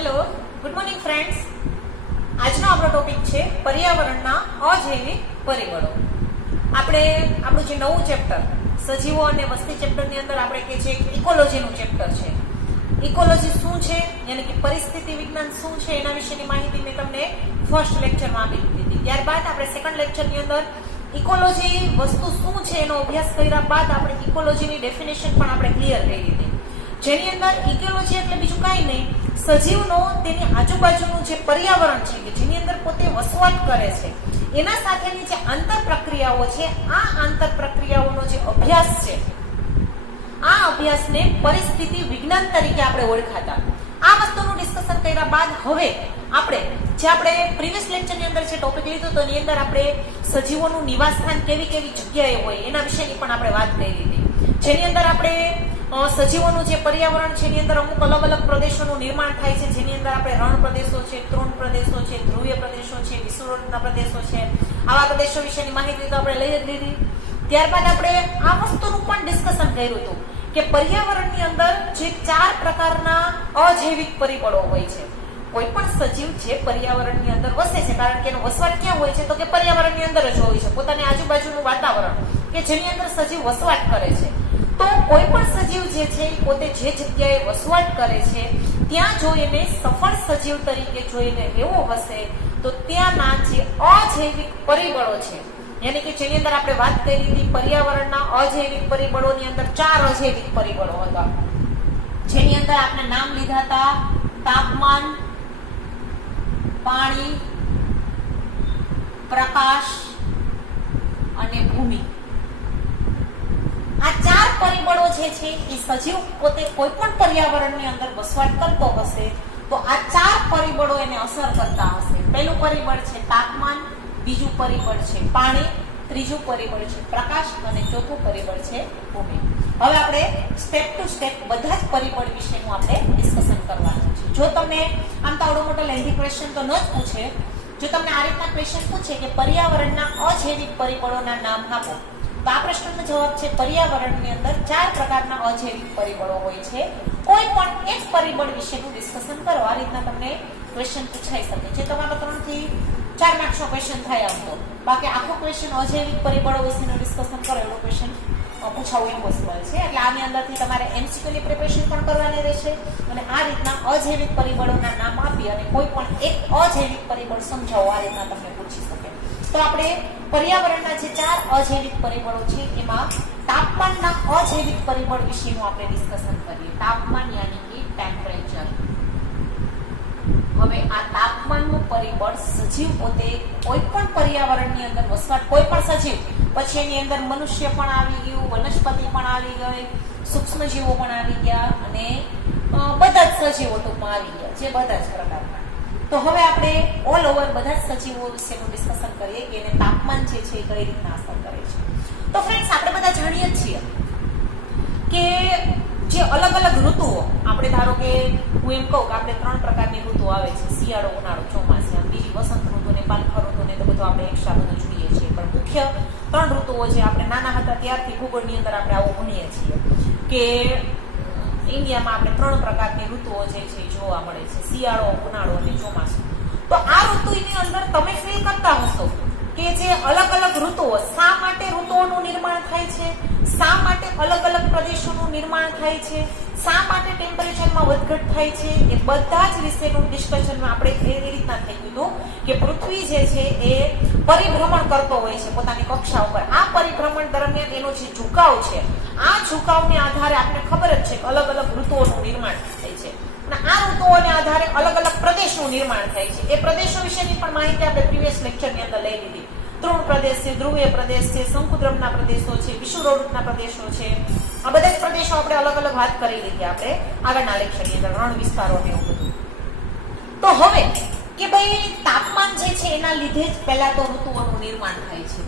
Hello, good morning friends. આજનો આપણો topic છે પર્યાવરણના અજૈવિક પરિબળો. આપણે આપણું જે નવું ચેપ્ટર સજીવો અને વસ્તી ચેપ્ટરની અંદર આપણે કે છે ઇકોલોજીનું ચેપ્ટર છે. ઇકોલોજી શું છે, યાની કે પરિસ્થિતિ વિજ્ઞાન શું છે, એના વિશેની માહિતી મેં તમને ફર્સ્ટ લેક્ચરમાં આપી દીધી હતી. ત્યારબાદ આપણે સેકન્ડ લેક્ચરની અંદર ઇકોલોજી વસ્તુ શું છે એનો અભ્યાસ કર્યા બાદ આપણે ઇકોલોજીની ડેફિનેશન પણ આપણે ક્લિયર કરી દીધી, જેની અંદર ઇકોલોજી એટલે બીજું કાંઈ નહીં, સજીવનો તેની આજુબાજુનું જે પર્યાવરણ છે કે જેની અંદર પોતે વસવાટ કરે છે એના સાથેની જે આંતર પ્રક્રિયાઓ છે, આ આંતર પ્રક્રિયાઓનો જે અભ્યાસ છે, આ અભ્યાસને પરિસ્થિતિ વિજ્ઞાન તરીકે આપણે ઓળખાતા. આ વસ્તુનું ડિસ્કશન કર્યા બાદ હવે આપણે પ્રીવિયસ લેક્ચરની અંદર જે ટોપિક લીધો તો એની અંદર આપણે સજીવોનું નિવાસસ્થાન કેવી કેવી જગ્યાએ હોય એના વિશેની પણ આપણે વાત કરી હતી, જેની અંદર આપણે સજીવોનું જે પર્યાવરણ છે એની અંદર અમુક અલગ અલગ પ્રદેશોનું નિર્માણ થાય છે, જેની અંદર આપણે રણ પ્રદેશો છે, તૃણ પ્રદેશો છે, ધ્રુવીય પ્રદેશો છે, વિષુવવૃત્તના પ્રદેશો છે. આવા પ્રદેશો વિશેની માહિતી તો આપણે લઈ જ લીધી. ત્યારબાદ આપણે આ વસ્તુનું પણ ડિસ્કશન કર્યું હતું કે પર્યાવરણની અંદર જે 4 પ્રકારના અજૈવિક પરિબળો હોય છે. કોઈ પણ સજીવ છે પર્યાવરણની અંદર વસે છે, કારણ કે એનો વસવાટ ક્યાં હોય છે તો કે પર્યાવરણની અંદર જ હોય છે, પોતાની આજુબાજુનું વાતાવરણ કે જેની અંદર સજીવ વસવાટ કરે છે. તો કોઈ પણ સજીવ જે છે પોતે જે જગ્યાએ વસવાટ કરે છે ત્યાં જો એને સફળ સજીવ તરીકે જોઈને રહેવો હશે તો ત્યાંના જે અજૈવિક પરિબળો છે, યાની કે જેની અંદર આપણે વાત કરી હતી પર્યાવરણના અજૈવિક પરિબળોની અંદર 4 અજૈવિક પરિબળો હતા, જેની અંદર આપણે નામ લીધા હતા તાપમાન, પાણી, પ્રકાશ અને ભૂમિ. આ 4 પરિબળો જે છે એ સજીવ પોતે કોઈ પણ પર્યાવરણની અંદર વસવાટ કરતો હશે તો આ 4 પરિબળો એને અસર કરતા હશે. પહેલું પરિબળ છે તાપમાન, બીજું પરિબળ છે પાણી, ત્રીજું પરિબળ છે પ્રકાશ અને ચોથું પરિબળ છે ભૂમિ. હવે આપણે સ્ટેપ ટુ સ્ટેપ બધા જ પરિબળ વિશેનું આપણે ડિસ્કશન કરવાનું છે. જો તમને આમ તો આવડો મોટો લેન્ધી ક્વેશ્ચન તો ન જ પૂછે, જો તમને આ રીતના ક્વેશ્ચન પૂછે કે પર્યાવરણના અજૈવિક પરિબળોના નામ આપો તો આ પ્રશ્નનો જવાબ છે પર્યાવરણની અંદર 4 પ્રકારના અજૈવિક પરિબળો હોય છે. કોઈ પણ એક પરિબળ વિશેનું ડિસ્કશન કરો, આ રીતના તમને ક્વેશ્ચન પૂછાઈ શકે છે. તમારો 3 થી 4 માર્ક્સનો ક્વેશ્ચન થાય આમ તો, બાકી આખો ક્વેશ્ચન અજૈવિક પરિબળો વિશેનું ડિસ્કશન કરો એવો ક્વેશ્ચન પૂછાવું ઇમ્પોસિબલ છે. એટલે આની અંદરથી તમારે એમસીક્યુની પ્રિપેરેશન પણ કરવાની રહેશે અને આ રીતના અજૈવિક પરિબળોના નામ આપી અને કોઈ પણ એક અજૈવિક પરિબળ સમજાવો, આ રીતના તમને પૂછી શકે. તો આપણે પર્યાવરણના જે 4 અજૈવિક પરિબળો છે એમાં તાપમાનના અજૈવિક પરિબળ વિશેનું આપણે ડિસ્કશન કરીએ. તાપમાન યાની કે ટેમ્પરેચર. હવે આ તાપમાનનું પરિબળ સજીવ પોતે કોઈ પણ પર્યાવરણની અંદર વસવાટ, કોઈ પણ સજીવ, પછી એની અંદર મનુષ્ય પણ આવી ગયું, વનસ્પતિ પણ આવી ગઈ, સૂક્ષ્મ જીવો પણ આવી ગયા અને બધા જ સજીવો ટૂંકમાં આવી ગયા, જે બધા જ પ્રકારના. તો હવે આપણે ઓલ ઓવર બધા જ સજીવો વિશેનું ડિસ્કશન કરીએ કે એને તાપમાન જે છે એ કઈ રીતના અસર કરે છે. તો ફ્રેન્ડ્સ આપણે બધા જાણીએ જ છીએ કે જે અલગ અલગ ઋતુઓ, આપણે ધારો કે હું એમ કહું કે આપણે 3 પ્રકારની ઋતુ આવે છે, શિયાળો, ઉનાળો, ચોમાસું, બીજી વસંત ઋતુ ને પાલખા ઋતુ ને તો બધું આપણે એક્સ્ટ્રા બધું જોઈએ છીએ, પણ મુખ્ય 3 ઋતુઓ જે આપણે નાના હતા ત્યારથી ભૂગોળની અંદર આપણે આવું ભણીએ છીએ કે ઇન્ડિયામાં આપણે 3 પ્રકારની ઋતુઓ જે છે જોવા મળે છે, શિયાળો, ઉનાળો અને ચોમાસું. તો આ ઋતુની અંદર તમે ફીલ કરતા હશો કે જે અલગ અલગ ઋતુઓ, શા માટે ઋતુઓનું નિર્માણ થાય છે, શા માટે અલગ અલગ પ્રદેશોનું નિર્માણ થાય છે, શા માટે ટેમ્પરેચરમાં વધઘટ થાય છે, એ બધા જ વિશેનું ડિસ્કશનમાં આપણે એ રીતના થઈ ગયું કે પૃથ્વી જે છે એ પરિભ્રમણ કરતો હોય છે પોતાની કક્ષા ઉપર. આ પરિભ્રમણ દરમિયાન એનો જે ઝુકાવ છે, આ ઝુકાવને આધારે આપણે ખબર જ છે કે અલગ અલગ ઋતુઓનું નિર્માણ થાય છે અને આ ઋતુઓને આધારે અલગ અલગ પ્રદેશનું નિર્માણ થાય છે. એ પ્રદેશો વિશેની પણ માહિતી આપણે પ્રીવિયસ લેક્ચરની અંદર લઈ લીધી. તૃણ પ્રદેશ છે, ધ્રુવીય પ્રદેશ છે, શંકુદ્રમના પ્રદેશો છે, વિષુવવૃત્તના પ્રદેશો છે, આ બધા જ પ્રદેશો આપણે અલગ અલગ વાત કરી લીધી આપણે આગળના લેક્ચરની અંદર, રણ વિસ્તારો ને એવું બધું. તો હવે કે ભાઈ તાપમાન જે છે એના લીધે જ પહેલા તો ઋતુઓનું નિર્માણ થાય છે.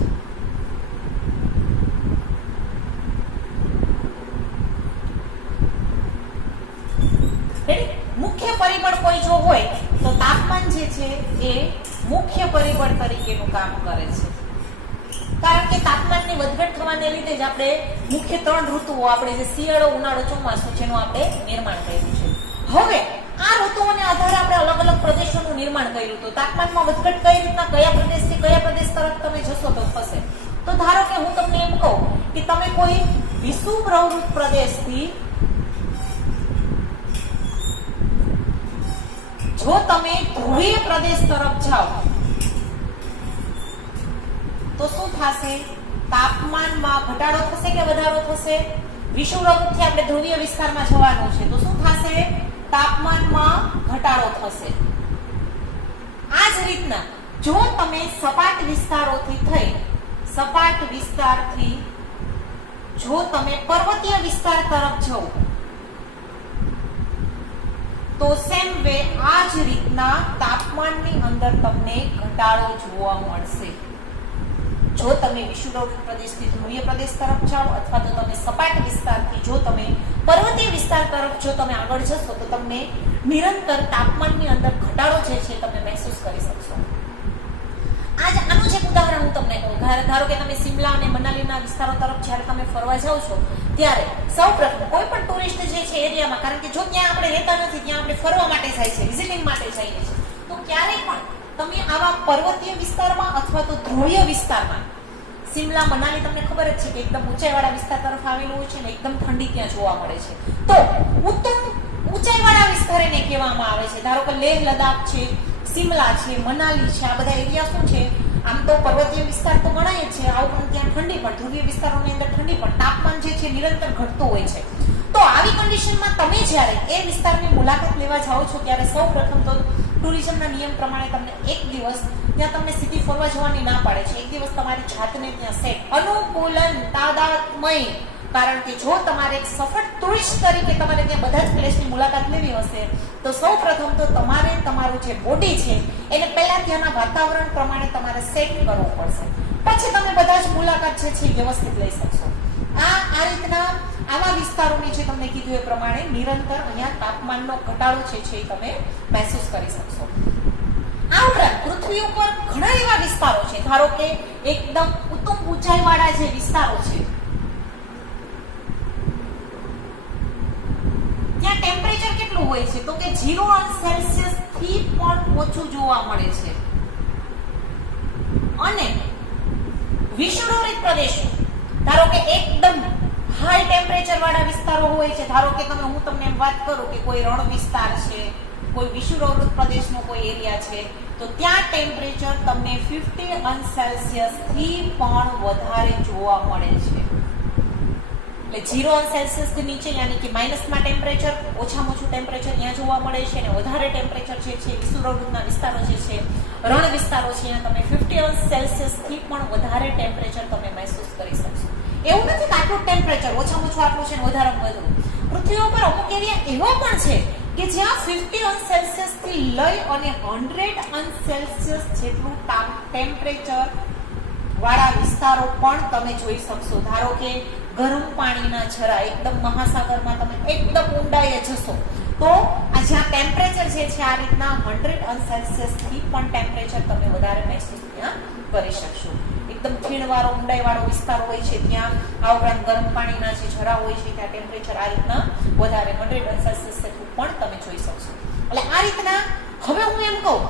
મુખ્ય પરિબળ કોઈ જો હોય તો તાપમાન જે છે એ મુખ્ય પરિબળ તરીકેનું કામ કરે છે, કારણ કે તાપમાનની વધઘટ થવાને લીધે જ આપણે મુખ્ય 3 ઋતુઓ આપણે જે શિયાળો, ઉનાળો, ચોમાસું જેનું આપણે નિર્માણ કર્યું છે. હવે આ ઋતુઓને આધારે આપણે અલગ અલગ પ્રદેશોનું નિર્માણ કર્યું હતું. તાપમાનમાં વધઘટ કઈ રીતના કયા પ્રદેશથી કયા પ્રદેશ તરફ તમે જશો તો થશે. તો ધારો કે હું તમને એમ કહું કે તમે કોઈ વિષુવવૃત્ત પ્રદેશથી જો તમે ધ્રુવીય પ્રદેશ તરફ જાઓ તો શું થશે? તાપમાનમાં ઘટાડો થશે કે વધારો થશે? વિષુવવૃત્તથી આપણે ધ્રુવીય વિસ્તારમાં જવાનું છે તો શું થશે? તાપમાનમાં ઘટાડો થશે. આ જ રીતના જો તમે સપાટ વિસ્તારથી જો તમે પર્વતીય વિસ્તાર તરફ જાઓ તો સેમ વે આ જ રીતના તાપમાનની અંદર તમને ઘટાડો જોવા મળશે. જો તમે વિષુવવૃત્ત પ્રદેશથી ધ્રુવીય પ્રદેશ તરફ જાઓ અથવા તો તમે સપાટ વિસ્તારથી જો તમે પર્વતીય વિસ્તાર તરફ જો તમે આગળ જશો તો તમને નિરંતર તાપમાનની અંદર ઘટાડો જે છે તમે મહેસૂસ કરી શકશો. આનું જ એક ઉદાહરણ હું તમને કહું. ધારો કે તમે સિમલા અને મનાલીના વિસ્તારો તરફ જ્યારે તમે ફરવા જાઓ છો ત્યારે સૌપ્રથમ કોઈ પણ ટુરિસ્ટ જે છે એરિયામાં, કારણ કે જો ત્યાં આપણે રહેતા નથી, ત્યાં આપણે ફરવા માટે જાય છે, વિઝિટિંગ માટે જઈએ છીએ, તો ક્યારેય પણ તમે આવા પર્વતીય વિસ્તારમાં અથવા તો ધ્રુવીય વિસ્તારમાં, સિમલા મનાલી તમને ખબર જ છે કે એકદમ ઊંચાઈવાળા વિસ્તાર તરફ આવેલું હોય છે ને એકદમ ઠંડી ત્યાં જોવા મળે છે. તો ઉત્તમ ઊંચાઈવાળા વિસ્તાર એને કહેવામાં આવે છે. ધારો કે લેહ લદ્દાખ છે, સિમલા છે, મનાલી છે, આ બધા એરિયા શું છે? આમ તો પર્વતીય વિસ્તાર તો ગણાય જ છે, આ ઉપરાંત ત્યાં ઠંડી પણ, ધ્રુવીય વિસ્તારોની અંદર ઠંડી પણ, તાપમાન જે છે નિરંતર ઘટતું હોય છે. તો આવી કન્ડિશનમાં તમે જ્યારે એ વિસ્તારની મુલાકાત લેવા જાઓ છો ત્યારે સૌ પ્રથમ તો ટુરિઝમના નિયમ પ્રમાણે તમને એક દિવસ ત્યાં તમને સીધી ફરવા જવાની ના પાડે છે. એક દિવસ તમારી જાતને ત્યાં સેટ અનુકૂલન તાદાત્મય, કારણ કે જો તમારે એક સફળ ટુરિસ્ટ તરીકે તમારે ત્યાં બધા જ પ્લેસની મુલાકાત લેવી હશે તો સૌ પ્રથમ તો તમારે તમારું જે બોડી છે એને પહેલા ત્યાંના વાતાવરણ પ્રમાણે તમારે સેટ કરવું પડશે. પછી તમે બધા જ મુલાકાત જે છે વ્યવસ્થિત લઈ શકશો. આ રીતના આવા વિસ્તારોની જે તમને કીધું એ પ્રમાણે નિરંતર અહીંયા તાપમાનનો ઘટાડો છે એ તમે મહેસૂસ કરી શકશો. આ ઉપરાંત પૃથ્વી ઉપર ઘણા એવા વિસ્તારો છે, ધારો કે એકદમ ઉત્તમ ઊંચાઈવાળા જે વિસ્તારો છે ત્યાં ટેમ્પરેચર કેટલું હોય છે તો કે 0°C થી પણ ઓછું જોવા મળે છે. અને વિષુવવૃત્ત પ્રદેશો ધારો કે એકદમ હાઈ ટેમ્પરેચર વાળા વિસ્તારો હોય છે. ધારો કે હું તમને એમ વાત કરું કે કોઈ રણ વિસ્તાર છે, કોઈ વિષુવવૃત્ત પ્રદેશનો કોઈ એરિયા છે તો ત્યાં ટેમ્પરેચર તમને 50°C થી પણ વધારે જોવા મળે છે. એટલે 0°C થી નીચે યાની કે માઇનસમાં ટેમ્પરેચર, ઓછામાં ઓછું ટેમ્પરેચર ત્યાં જોવા મળે છે અને વધારે ટેમ્પરેચર જે છે વિષુવવૃત્તના વિસ્તારો જે છે, રણ વિસ્તારો છે, ત્યાં તમે 50°C થી પણ વધારે ટેમ્પરેચર તમે મહેસૂસ કરી શકશો. એવું નથી કે આટલું ટેમ્પરેચર ઓછામાં ઓછું આટલું છે ને વધારેમાં વધુ. પૃથ્વી ઉપર અમુક એરિયા એવા પણ છે કે જ્યાં 50°C થી લઈ અને 100°C જેટલું ટેમ્પરેચર વાળા વિસ્તારો પણ તમે જોઈ શકશો. ધારો કે ગરમ પાણીના ઝરા એકદમ મહાસાગરમાં તમે એકદમ ઊંડાઈએ જશો તો આ જ્યાં ટેમ્પરેચર જે છે આ રીતના 100°C થી પણ ટેમ્પરેચર તમે વધારે મહેસૂસ ત્યાં કરી શકશો. એકદમ ખીણવાળો ઊંડાઈવાળો વિસ્તાર હોય છે ત્યાં આ ઉપરાંત ગરમ પાણીના જે ઝરા હોય છે ત્યાં ટેમ્પરેચર આ રીતના વધારે 100°C પણ તમે જોઈ શકશો. એટલે આ રીતના હવે હું એમ કહું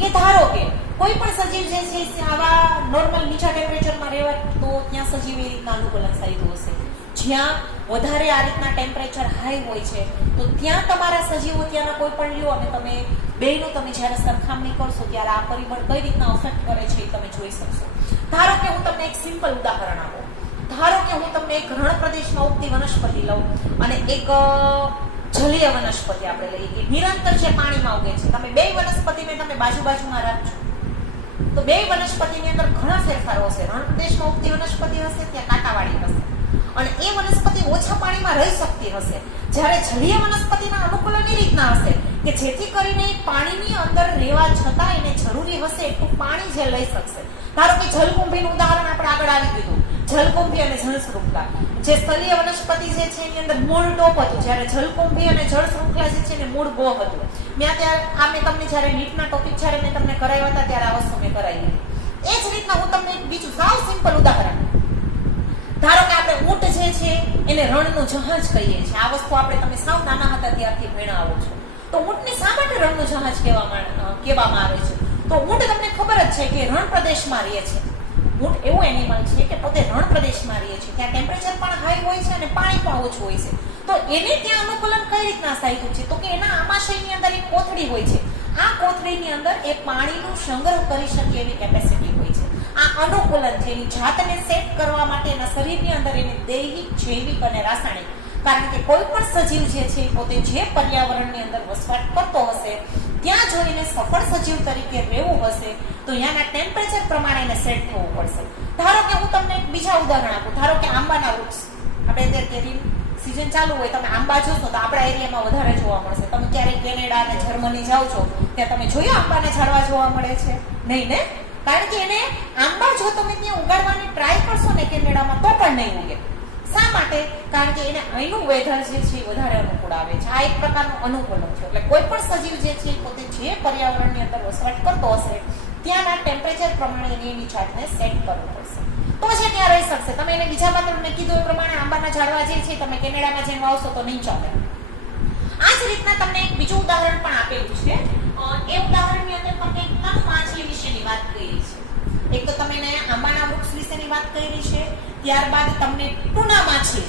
કે ધારો કે કોઈ પણ સજીવ જે છે આવા નોર્મલ નીચા ટેમ્પરેચરમાં રહેવા તો ત્યાં સજીવ એ રીતના અનુકૂલન સાધ્યું હશે. જ્યાં વધારે આ રીતના ટેમ્પરેચર હાઈ હોય છે તો ત્યાં તમારા સજીવો ત્યાંના કોઈ પણ લ્યો અને તમે બેયનું તમે જ્યારે સરખામણી કરશો ત્યારે આ પરિબળ કઈ રીતના અફેક્ટ કરે છે એ તમે જોઈ શકશો. ધારો કે હું તમને એક સિમ્પલ ઉદાહરણ આપું. ધારો કે હું તમને એક રણ પ્રદેશમાં ઉગતી વનસ્પતિ લઉં અને એક જલીય વનસ્પતિ આપણે લઈએ કે નિરંતર જે પાણીમાં ઉગે છે. તમે બે વનસ્પતિને તમે બાજુમાં રાખજો તો બે વનસ્પતિની અંદર ઘણા ફેરફારો હશે. રણ પ્રદેશમાં ઉગતી વનસ્પતિ હશે ત્યાં કાંટાવાળી હશે અને એ વનસ્પતિ ઓછા પાણીમાં રહી શકતી હશે. જ્યારે જલીય વનસ્પતિના અનુકૂલન એ રીતના હશે કે જેથી કરીને પાણીની અંદર રહેવા છતાં એને જરૂરી હશે એટલું પાણી જે લઈ શકશે. ધારો કે જલકુંભીનું ઉદાહરણ આપણે આગળ આવી દીધું. જલકુંભી અને જળશૃંખલા જે સ્થળીય વનસ્પતિ જે છે એની અંદર મૂળ ટોપ હતું, જ્યારે જલકુંભી અને જળશૃંખલા જે છે એને મૂળ ગો હતું. મેં તમને જ્યારે નીટના ટોપિક જ્યારે મેં તમને કરાવ્યા હતા ત્યારે આ વસ્તુ મેં કરાવી હતી. એ જ રીતના હું તમને એક બીજું સાવ સિમ્પલ ઉદાહરણ, ધારો કે આપણે ઊંટ જે છે એને રણનું જહાજ કહીએ છીએ. આ વસ્તુ આપણે તમે સાવ નાના હતા ત્યારથી ભણ્યા આવો છો. તો ઊંટને શા માટે રણનું જહાજ કહેવામાં આવે છે? તો ઊંટ તમને ખબર જ છે કે રણ પ્રદેશમાં રહે છે. ઊંટ એવું એનિમલ છે કે પોતે રણ પ્રદેશમાં રહે છે, ત્યાં ટેમ્પરેચર પણ હાઈ હોય છે અને પાણી પણ ઓછું હોય છે. તો એને ત્યાં અનુકૂલન કઈ રીતના સાધ્યું છે? તો કે એના આમાશયની અંદર એક કોથળી હોય છે. આ કોથળીની અંદર એ પાણીનું સંગ્રહ કરી શકે એવી કેપેસિટી હોય છે. આ અનુકૂલન છે, એની જાતને સેટ કરવા માટે એના શરીરની અંદર એની દૈહિક, જૈવિક અને રાસાયણિક, કારણ કે કોઈ પણ સજીવ જે છે પોતે જે પર્યાવરણની અંદર વસવાટ કરતો હશે ત્યાં જો એને સફળ સજીવ તરીકે રહેવું હશે તો ત્યાંના ટેમ્પરેચર પ્રમાણે એને સેટ થવું પડશે. ધારો કે હું તમને બીજા ઉદાહરણ આપું. ધારો કે આંબાના વૃક્ષ, આપણે અત્યારે કેરી સીઝન ચાલુ હોય, તમે આંબા જોશો તો આપણા એરિયામાં વધારે જોવા મળશે. તમે ક્યારેક કેનેડા અને જર્મની જાઓ છો ત્યાં તમે જોયું આંબાના ઝાડવા જોવા મળે છે? નહીં ને, કારણ કે એને આંબા જો તમે ત્યાં ઉગાડવાની ટ્રાય કરશો ને કેનેડામાં તો પણ નહીં ઉગે. શા માટે? કારણ કે એને અહીંનું વેધર જે છે એ વધારે અનુકૂળ આવે છે. આ એક પ્રકારનું અનુકૂલન છે. એટલે કોઈ પણ સજીવ જે છે પોતે જે પર્યાવરણની અંદર વસવાટ કરતો હશે ત્યાંના ટેમ્પરેચર પ્રમાણે એની જાતને સેટ કરવું પડશે તો જ ત્યાં રહી શકશે. તમે એને બીજા પાત્ર મેં કીધું એ પ્રમાણે આંબાના ઝાડવા જે છે તમે કેનેડામાં જઈને વાવશો તો નહીં ચાલે. આ જ રીતના તમને એક બીજું ઉદાહરણ પણ આપેલું છે. એ ઉદાહરણની અંદર તમને તનુ માછલી વિશેની વાત કરી છે. એક તો તમે આંબાના વૃક્ષ વિશેની વાત કરી છે, ત્યારબાદ તમને ટુના માછલી.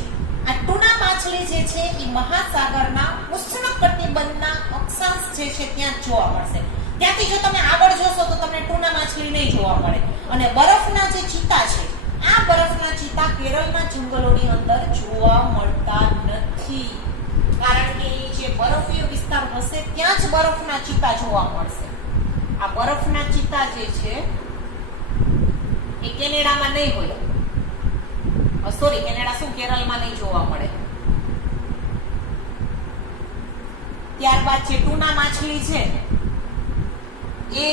આ ટુના માછલી જે છે એ મહાસાગરના ઉષ્ણકટિબંધના અક્ષાંશ જે છે ત્યાં જોવા મળશે. ત્યાંથી જો તમે આગળ જોશો તો તમને ટુના માછલી નહીં જોવા મળે. અને બરફના જે ચિત્તા છે, આ બરફના ચિત્તા કેરળના જંગલોની અંદર જોવા મળતા નથી, કારણ કે જે બરફીય વિસ્તાર હશે ત્યાં જ બરફના ચિત્તા જોવા મળશે. આ બરફના ચિત્તા જે છે એ કેનેડામાં નહીં હોય. સોરી, કેનેડા શું, કેરળમાં નહીં જોવા મળે. ત્યારબાદ જે ટુના માછલી છે એ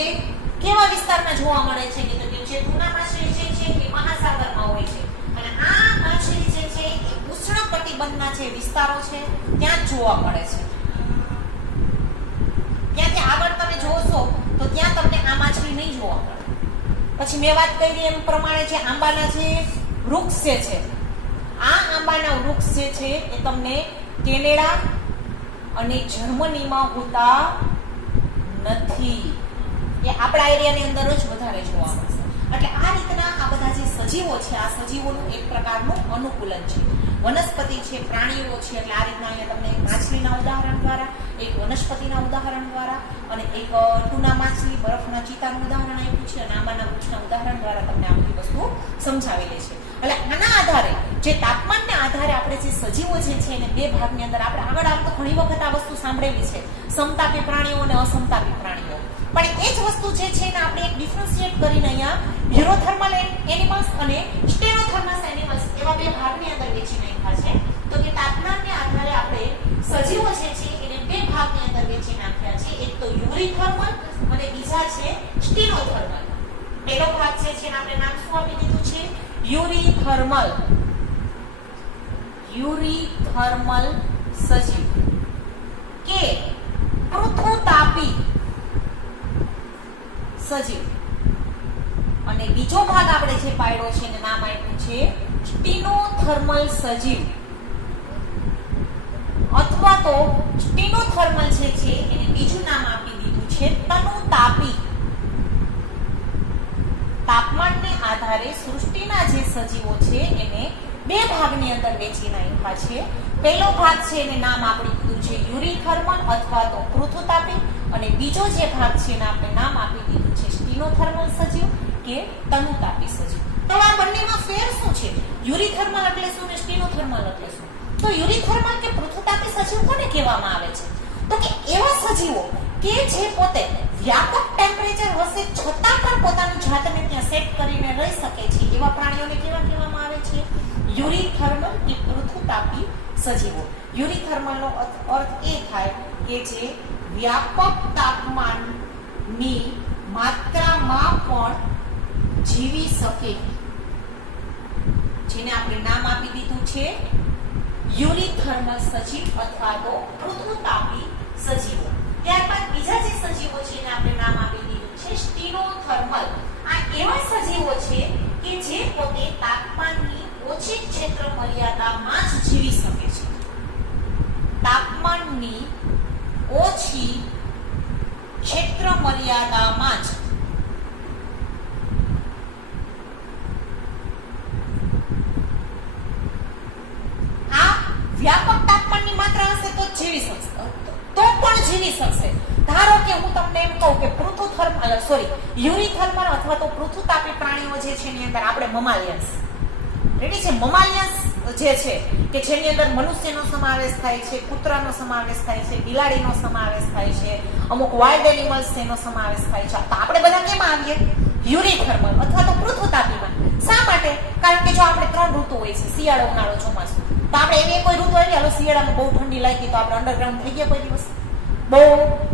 કેવા વિસ્તારમાં જોવા મળે છે કે જે ટુના માછલી જે છે એ મહાસાગરમાં હોય છે અને આ માછલી જે છે એ ઉષ્ણકટિબંધના જે વિસ્તારો છે ત્યાં જ જોવા મળે છે. ત્યાંથી આગળ તમે જોશો તો ત્યાં તમને આ માછલી નહીં જોવા મળે. પછી મેં વાત કરી એમ પ્રમાણે જે આંબાના જે વૃક્ષ જે છે, આ આંબાના વૃક્ષ જે છે એ તમને કેનેડા અને જર્મનીમાં હોતા નથી. એ આપણા એરિયાની અંદર જ વધારે જોવા મળશે. એટલે આ રીતના આ બધા જે સજીવો છે, આ સજીવોનું એક પ્રકારનું અનુકૂલન છે. વનસ્પતિ છે, પ્રાણીઓ છે. એટલે આ રીતના અહીંયા તમને એક માછલીના ઉદાહરણ દ્વારા, એક વનસ્પતિના ઉદાહરણ દ્વારા અને એક ટુના માછલી, બરફના ચિત્તાનું ઉદાહરણ આપ્યું છે અને આંબાના વૃક્ષના ઉદાહરણ દ્વારા તમને આ બધી વસ્તુઓ સમજાવેલી છે. એટલે આના આધારે, જે તાપમાનના આધારે આપણે જે સજીવો જે છે એને બે ભાગની અંદર આપણે આગળ આમ તો ઘણી વખત આ વસ્તુ સાંભળેલી છે, સમતાપી પ્રાણીઓ અને અસમતાપી પ્રાણીઓ. પણ એ જ વસ્તુ જે છે એને આપણે એક ડિફરન્શિએટ કરીને અહીંયા યુરોથર્મલ એનિમલ્સ અને સ્ટેનોથર્મલ એનિમલ્સ એવા બે ભાગની અંદર વેચી નાખ્યા છે. તો કે તાપમાનને આધારે આપણે સજીવો જે છે એને બે ભાગની અંદર વેચી નાખ્યા છે. એક તો યુરીથર્મલ અને બીજા છે સ્ટેનોથર્મલ. પહેલો ભાગ છે જેને આપણે નામ શું આપી દીધું છે? યુરીથર્મલ. યુરીથર્મલ સજીવ કે પૃથુતાપી સજીવ. અને બીજો ભાગ આપણે જે પાડ્યો છે એને નામ આપ્યું છે સ્ટીનોથર્મલ સજીવ, અથવા તો સ્ટીનોથર્મલ જે છે એને બીજું નામ આપી દીધું છે તનુતાપી. તાપમાનને આધારે સૃષ્ટિના જે સજીવો છે એને બે ભાગની અંદર વેચી નાખ્યા છે. પહેલો ભાગ છે એને નામ આપી દીધું છે યુરીથર્મલ અથવા તો પૃથુતાપી અને બીજો જે ભાગ છે એને આપણે નામ આપી દીધું છે સ્ટીનોથર્મલ સજીવ કે તનુતાપી સજીવ. તો આ બંનેમાં ફેર શું છે? યુરીથર્મલ એટલે શું ને સ્ટીનોથર્મલ એટલે શું? તો યુરીથર્મલ કે પૃથુતાપી સજીવ કોને કહેવામાં આવે છે? તો કે એવા સજીવો કે જે પોતે વ્યાપક ટેમ્પરેચર હશે છતાં પણ પોતાની જાતને ત્યાં સેટ કરીને રહી શકે છે એવા પ્રાણીઓને કેવા કહેવામાં આવે છે? યુરીથર્મલ કે પૃથુતાપી સજીવો. યુરીથર્મલનો અર્થ એ થાય કે જે વ્યાપક તાપમાનની માત્રામાં પણ જીવી શકે, જેને આપણે નામ આપી દીધું છે યુરીથર્મલ સજીવ અથવા તો પૃથુતાપી સજીવો. ત્યારબાદ બીજા જે સજીવો છે એને આપણે નામ આપી દીધું છે સ્ટીનોથર્મલ. આ એવા સજીવો છે કે જે પોતે તાપમાનની ઓછી ક્ષેત્ર મર્યાદામાં જ જીવી શકે છે. તાપમાનની ઓછી મર્યાદામાં જ આ વ્યાપક તાપમાનની માત્રા હશે તો જીવી શકશે, તો પણ જીવી શકશે. ધારો કે હું તમને એમ કહું કે યુરીથર્મલ અથવા તો પૃથુતાપી પ્રાણીઓ જે છે એની અંદર આપણે મમાલિયન્સ રેડી છે. મમાલિયન્સ જે છે કે જેની અંદર મનુષ્યનો સમાવેશ થાય છે, કૂતરાનો સમાવેશ થાય છે, બિલાડીનો સમાવેશ થાય છે, અમુક વાઇલ્ડ એનિમલ્સ તેનો સમાવેશ થાય છે. તો આપણે બધા કેમાં આવીએ? યુરીથર્મલ અથવા તો પૃથુતાપીમાં. શા માટે? કારણ કે જો આપણે 3 ઋતુ હોય છે, શિયાળો, ઉનાળો, ચોમાસું. તો આપણે એવી કોઈ ઋતુ આવી, હાલો શિયાળામાં બહુ ઠંડી લાગી તો આપણે અંડરગ્રાઉન્ડ થઈ ગયા કોઈ દિવસ? બહુ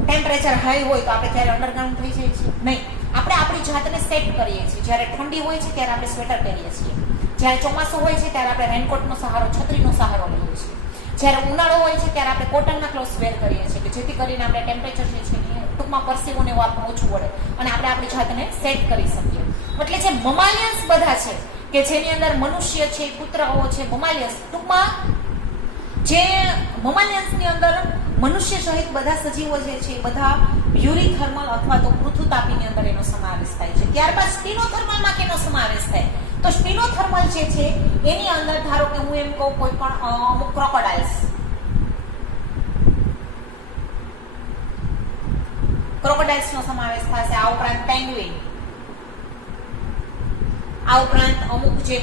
ટેમ્પરેચર હાઈ હોય તો આપણે ક્યારે અંડરગ્રાઉન્ડ થઈ જઈએ છીએ? નહીં. આપણે આપણી જાતને સેટ કરીએ છીએ. જ્યારે ઠંડી હોય છે ત્યારે આપણે સ્વેટર પહેરીએ છીએ, જ્યારે ચોમાસું હોય છે ત્યારે આપણે રેનકોટનો સહારો, છત્રીનો સહારો લઈએ છીએ, જ્યારે ઉનાળો હોય છે ત્યારે આપણે કોટનના ક્લોથ્સ વેર કરીએ છીએ કે જેથી કરીને આપણે ટેમ્પરેચર જે છે ટૂંકમાં પરસેવોને એવું આપણું ઓછું વળે અને આપણે આપણી જાતને સેટ કરી શકીએ. એટલે જે મમાલિયન્સ બધા છે કે જેની અંદર મનુષ્ય છે, કૂતરાઓ છે, મમાલિયન્સ, ટૂંકમાં જે મમાલિયન્સની અંદર મનુષ્ય સહિત બધા સજીવો જે છે એ બધા યુરીથર્મલ અથવા તો પૃથુતાપીની અંદર એનો સમાવેશ થાય છે. ત્યારબાદ સ્પિનોથર્મલમાં કેનો સમાવેશ થાય? તો સ્પિનોથર્મલ જે છે એની અંદર ધારો કે હું એમ કહું કોઈ પણ અમુક ક્રોકોડાઇલ્સનો સમાવેશ થશે. આ ઉપરાંત પેંગ્વિન, આ ઉપરાંત અમુક જે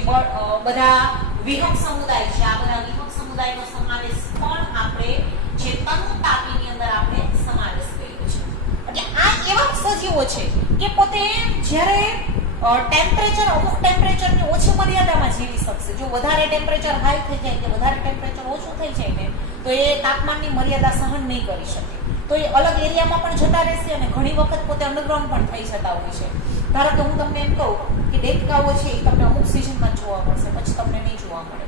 બધા વિહંગ સમુદાય છે, આ બધા વિહંગ સમુદાયનો સમાવેશ પણ આપણે જે તનુતાપીની અંદર આપણે સમાવેશ કર્યો છે. એટલે આ એવા સજીવો છે કે પોતે જ્યારે ટેમ્પરેચર, અમુક ટેમ્પરેચરની ઓછી મર્યાદામાં જીવી શકશે. જો વધારે ટેમ્પરેચર હાઈ થઈ જાય કે વધારે ટેમ્પરેચર ઓછું થઈ જાય ને તો એ તાપમાનની મર્યાદા સહન નહીં કરી શકે, તો એ અલગ એરિયામાં પણ જતા રહેશે અને ઘણી વખત પોતે અંડરગ્રાઉન્ડ પણ થઈ જતા હોય છે. ધારો કે હું તમને એમ કહું કે દેડકાઓ છે એ તમને અમુક સિઝનમાં જોવા મળશે, પછી તમને નહીં જોવા મળે.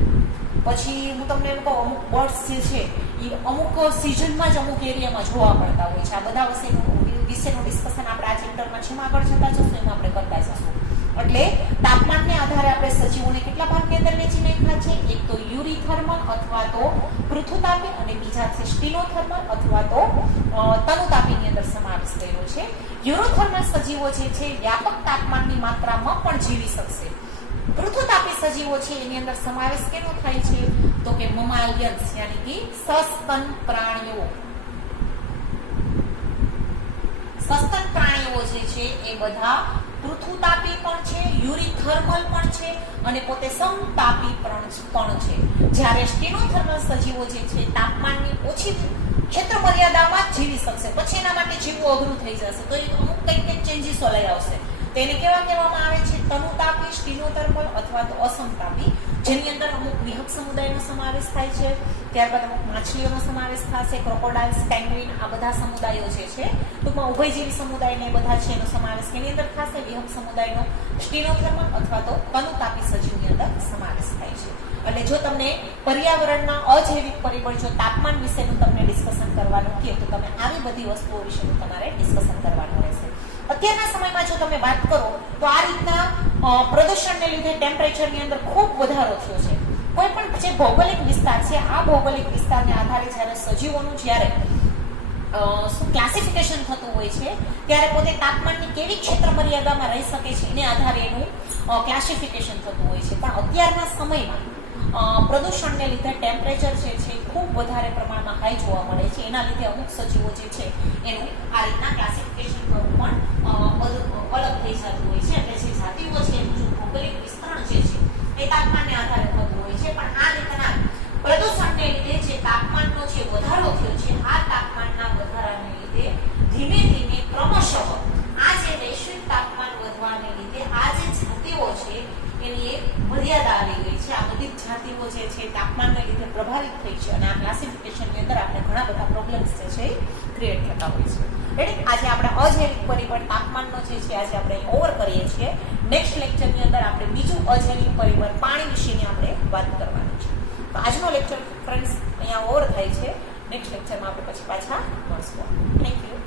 પછી હું તમને એમ કહું અમુક બર્ડ્સ જે છે એ અમુક સિઝનમાં જ અમુક એરિયામાં જોવા મળતા હોય છે. આ બધા વિશેનું ડિસ્કશન આપણે આ ચેપ્ટરમાં જેમ આગળ જતા જશું એમાં આપણે કરતા જશું. એટલે તાપમાનને આધારે આપણે સજીવોને કેટલા ભાગની અંદર વહેંચી નાખ્યા છે? એક તો યુરીથર્મલ અથવા તો પૃથુતાપી અને બીજા છે સ્ટિનોથર્મલ અથવા તો તનુતાપીની અંદર સમાવેશ થયેલો છે. યુરોથર્મલ સજીવો જે છે વ્યાપક તાપમાનની માત્રામાં પણ જીવી શકશે. પૃથુતાપી સજીવો છે એની અંદર સમાવેશ કેનો થાય છે? તો કે મમાલિયન્સ યાની કે સસ્તન પ્રાણીઓ. સસ્તન પ્રાણીઓ જે છે એ બધા પૃથુતાપી પણ છે, યુરીથર્મલ પણ છે અને પોતે સમતાપી પણ છે. જ્યારે સ્ટિનોથર્મલ સજીવો જે છે તાપમાનની ઓછી ક્ષેત્ર મર્યાદામાં જ જીવી શકશે. પછી એના માટે જીવવું અઘરું થઈ જશે, તો એ અમુક કંઈક ચેન્જીસો લઈ આવશે. તેને કેવા કહેવામાં આવે છે? તનુતાપી, સ્ટિનોથર્મલ અથવા તો અસમતાપી, જેની અંદર અમુક વિહંગ સમુદાયનો સમાવેશ થાય છે. ત્યારબાદ અમુક માછલીઓનો સમાવેશ થશે, ક્રોકોડાઇલ્સ, પેંગ્વિન, આ બધા સમુદાયો જે છે ટૂંકમાં ઉભયજીવી સમુદાયને બધા છે એનો સમાવેશ એની અંદર થશે. વિહંગ સમુદાયનો સ્ટિનોથર્મલ અથવા તો તનુતાપી સજીવની અંદર સમાવેશ થાય છે. એટલે જો તમને પર્યાવરણના અજૈવિક પરિબળ, જો તાપમાન વિશેનું તમને ડિસ્કશન કરવાનું કહે તો તમે આવી બધી વસ્તુઓ વિશેનું તમારે ડિસ્કશન કરવાનું રહેશે. અત્યારના સમયમાં જો તમે વાત કરો તો આ રીતના પ્રદૂષણને લીધે ટેમ્પરેચરની અંદર ખૂબ વધારો થયો છે. કોઈ પણ જે ભૌગોલિક વિસ્તાર છે આ ભૌગોલિક વિસ્તારને આધારે જ્યારે સજીવોનું જ્યારે ક્લાસિફિકેશન થતું હોય છે ત્યારે પોતે તાપમાનની કેવી ક્ષેત્ર મર્યાદામાં રહી શકે છે એને આધારે એનું ક્લાસિફિકેશન થતું હોય છે. પણ અત્યારના સમયમાં પ્રદૂષણને લીધે ટેમ્પરેચર જે છે ખૂબ વધારે પ્રમાણમાં હાઈ જોવા મળે છે. એના લીધે અમુક સજીવો જે છે એનું આ રીતના ક્લાસિફિકેશન કરવું પણ અલગ થઈ જતું હોય છે. એટલે જે જાતિઓ છે એનું જો ભૌગોલિક વિસ્તરણ જે છે એ તાપમાનને આધારે થતું હોય છે. પણ આ રીતના પ્રદૂષણને લીધે જે તાપમાનનો જે વધારો થયો છે આ તાપમાનના વધારાને લીધે ધીમે ધીમે ક્રમશઃ આ જે વૈશ્વિક તાપમાન વધવાને લીધે આ જે જાતિઓ છે એની એક મર્યાદા આવી ગઈ છે. આ બધી જાતિઓ જે છે તાપમાનને લીધે પ્રભાવિત થઈ છે અને આ ક્લાસિફિકેશનની અંદર આપણે ઘણા બધા પ્રોબ્લેમ્સ જે છે ક્રિએટ થતા હોય છે. એટલે આજે આપણે અજૈવિક પરિબળ તાપમાનનો જે છે આજે આપણે ઓવર કરીએ છીએ. નેક્સ્ટ લેક્ચરની અંદર આપણે બીજું અજૈવિક પરિબળ પાણી વિશેની આપણે વાત કરવાની છે. તો આજનો લેક્ચર ફ્રેન્ડ્સ અહીંયા ઓવર થાય છે. નેક્સ્ટ લેક્ચરમાં આપણે પછી પાછા મળશું. Thank you.